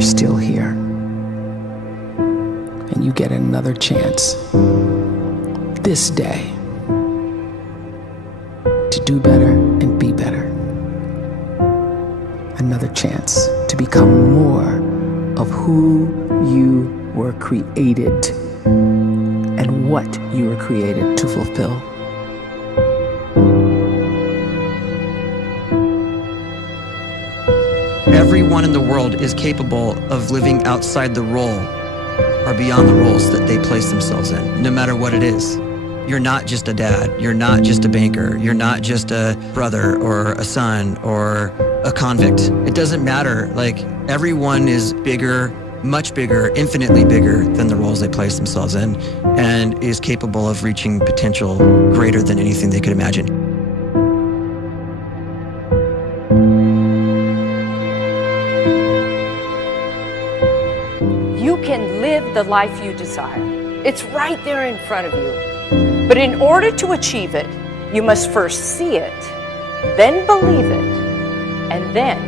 you're still here. And you get another chance this day to do better and be better. Another chance to become more of who you were created and what you were created to fulfill. Everyone in the world is capable of living outside the role or beyond the roles that they place themselves in, no matter what it is. You're not just a dad, you're not just a banker, you're not just a brother or a son or a convict. It doesn't matter. Like, everyone is bigger, much bigger, infinitely bigger than the roles they place themselves in, and is capable of reaching potential greater than anything they could imagine. You can live the life you desire. It's right there in front of you. But in order to achieve it, you must first see it, then believe it, and then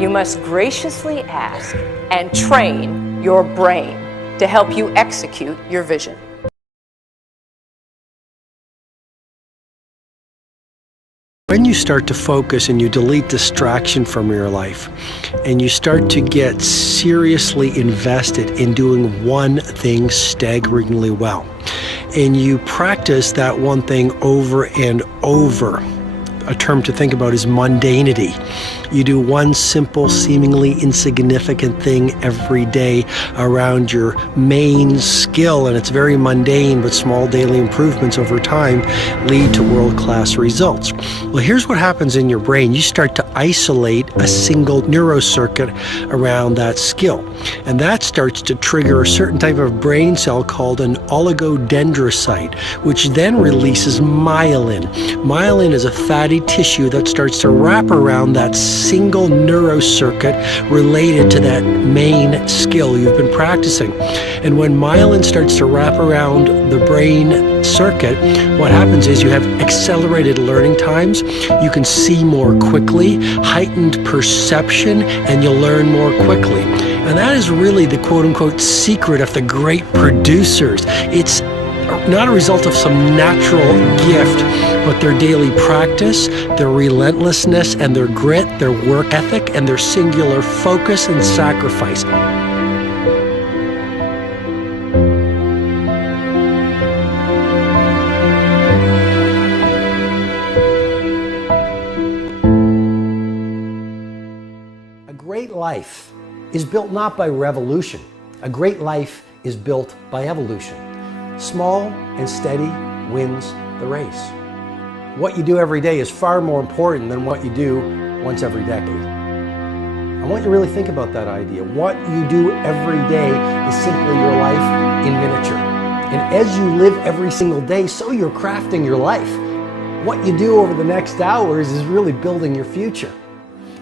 you must graciously ask and train your brain to help you execute your vision. When you start to focus and you delete distraction from your life, and you start to get seriously invested in doing one thing staggeringly well, and you practice that one thing over and over, a term to think about is mundanity. You do one simple, seemingly insignificant thing every day around your main skill, and it's very mundane, but small daily improvements over time lead to world-class results. Well, here's what happens in your brain. You start to isolate a single neurocircuit around that skill, and that starts to trigger a certain type of brain cell called an oligodendrocyte, which then releases myelin. Myelin is a fatty tissue that starts to wrap around that single neurocircuit related to that main skill you've been practicing. And when myelin starts to wrap around the brain circuit, what happens is you have accelerated learning times, you can see more quickly, heightened perception, and you'll learn more quickly. And that is really the quote-unquote secret of the great producers. It's not a result of some natural gift, but their daily practice, their relentlessness and their grit, their work ethic, and their singular focus and sacrifice. A great life is built not by revolution. A great life is built by evolution. Small and steady wins the race. What you do every day is far more important than what you do once every decade. I want you to really think about that idea. What you do every day is simply your life in miniature. And as you live every single day, so you're crafting your life. What you do over the next hours is really building your future.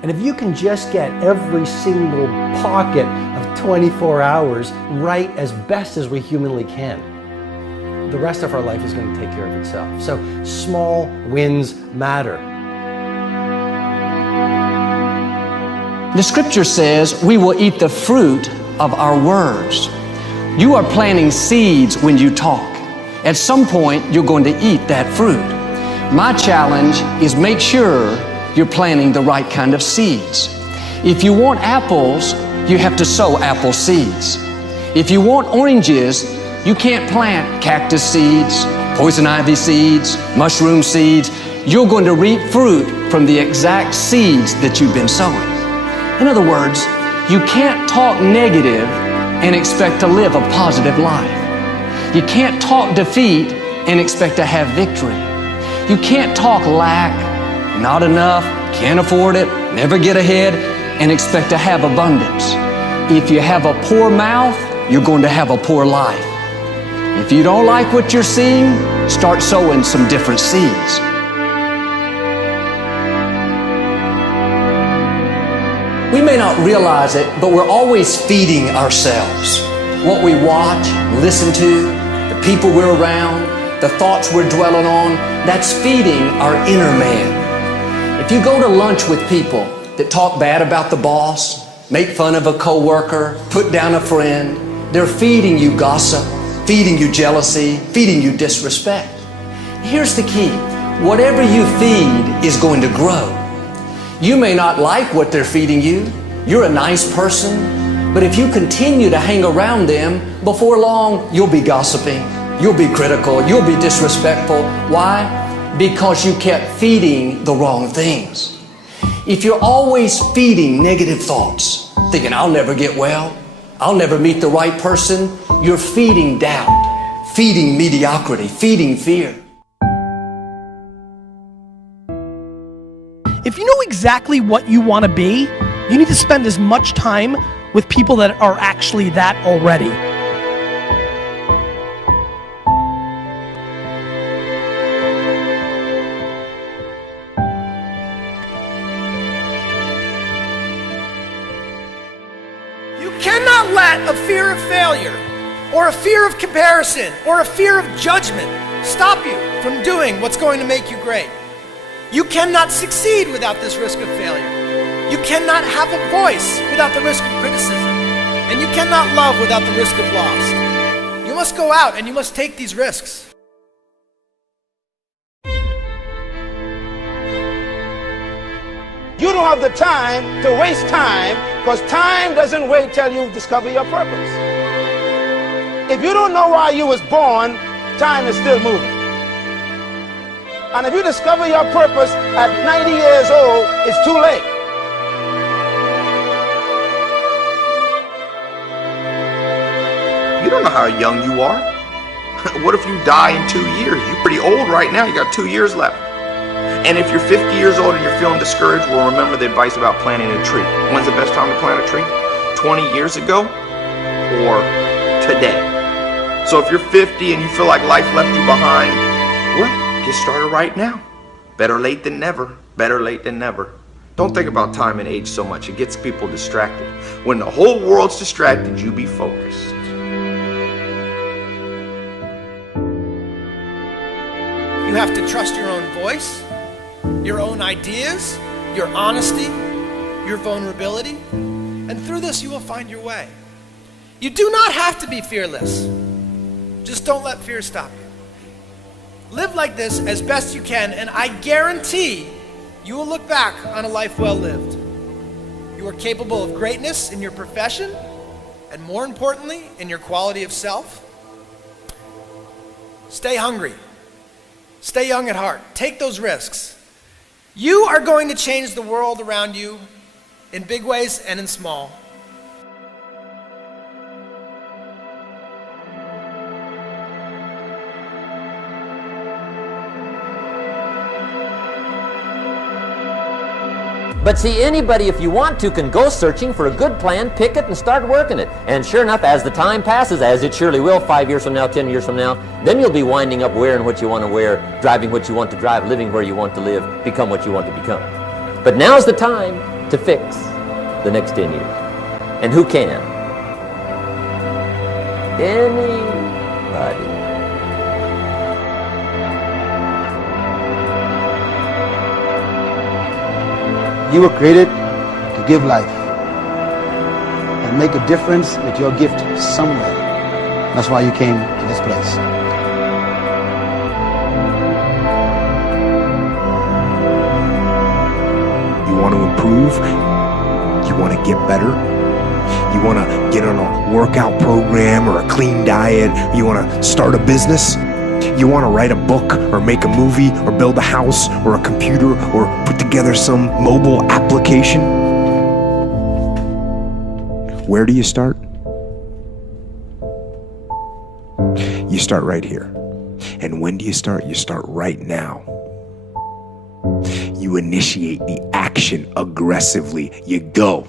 And if you can just get every single pocket of 24 hours right as best as we humanly can, the rest of our life is going to take care of itself. So small wins matter. The scripture says we will eat the fruit of our words. You are planting seeds when you talk. At some point, you're going to eat that fruit. My challenge is make sure you're planting the right kind of seeds. If you want apples, you have to sow apple seeds. If you want oranges, you can't plant cactus seeds, poison ivy seeds, mushroom seeds. You're going to reap fruit from the exact seeds that you've been sowing. In other words, you can't talk negative and expect to live a positive life. You can't talk defeat and expect to have victory. You can't talk lack, not enough, can't afford it, never get ahead, and expect to have abundance. If you have a poor mouth, you're going to have a poor life. If you don't like what you're seeing, start sowing some different seeds. We may not realize it, but we're always feeding ourselves. What we watch, listen to, the people we're around, the thoughts we're dwelling on, that's feeding our inner man. If you go to lunch with people that talk bad about the boss, make fun of a coworker, put down a friend. They're feeding you gossip, feeding you jealousy, feeding you disrespect. Here's the key. Whatever you feed is going to grow. You may not like what they're feeding you. You're a nice person, but if you continue to hang around them, before long, you'll be gossiping. You'll be critical. You'll be disrespectful. Why? Because you kept feeding the wrong things. If you're always feeding negative thoughts, thinking, I'll never get well, I'll never meet the right person, you're feeding doubt, feeding mediocrity, feeding fear. If you know exactly what you want to be, you need to spend as much time with people that are actually that already. You cannot let a fear of failure, or a fear of comparison, or a fear of judgment stop you from doing what's going to make you great. You cannot succeed without this risk of failure. You cannot have a voice without the risk of criticism. And you cannot love without the risk of loss. You must go out and you must take these risks. You don't have the time to waste time, because time doesn't wait till you discover your purpose. If you don't know why you was born, time is still moving. And if you discover your purpose at 90 years old, it's too late. You don't know how young you are. What if you die in 2 years? You're pretty old right now. You got 2 years left. And if you're 50 years old and you're feeling discouraged, well, remember the advice about planting a tree. When's the best time to plant a tree? 20 years ago or today? So if you're 50 and you feel like life left you behind, well, get started right now. Better late than never. Better late than never. Don't think about time and age so much. It gets people distracted. When the whole world's distracted, you be focused. You have to trust your own voice, your own ideas, your honesty, your vulnerability, and through this you will find your way. You do not have to be fearless. Just don't let fear stop you. Live like this as best you can, and I guarantee you will look back on a life well lived. You are capable of greatness in your profession, and more importantly, in your quality of self. Stay hungry. Stay young at heart. Take those risks. You are going to change the world around you in big ways and in small. But see, anybody, if you want to, can go searching for a good plan, pick it, and start working it. And sure enough, as the time passes, as it surely will 5 years from now, 10 years from now, then you'll be winding up wearing what you want to wear, driving what you want to drive, living where you want to live, become what you want to become. But now's the time to fix the next 10 years. And who can? Anybody. You were created to give life and make a difference with your gift somewhere. That's why you came to this place. You want to improve? You want to get better? You want to get on a workout program or a clean diet? You want to start a business? You want to write a book or make a movie or build a house or a computer or put together some mobile application? Where do you start? You start right here. And when do you start? You start right now. You initiate the action aggressively. You go.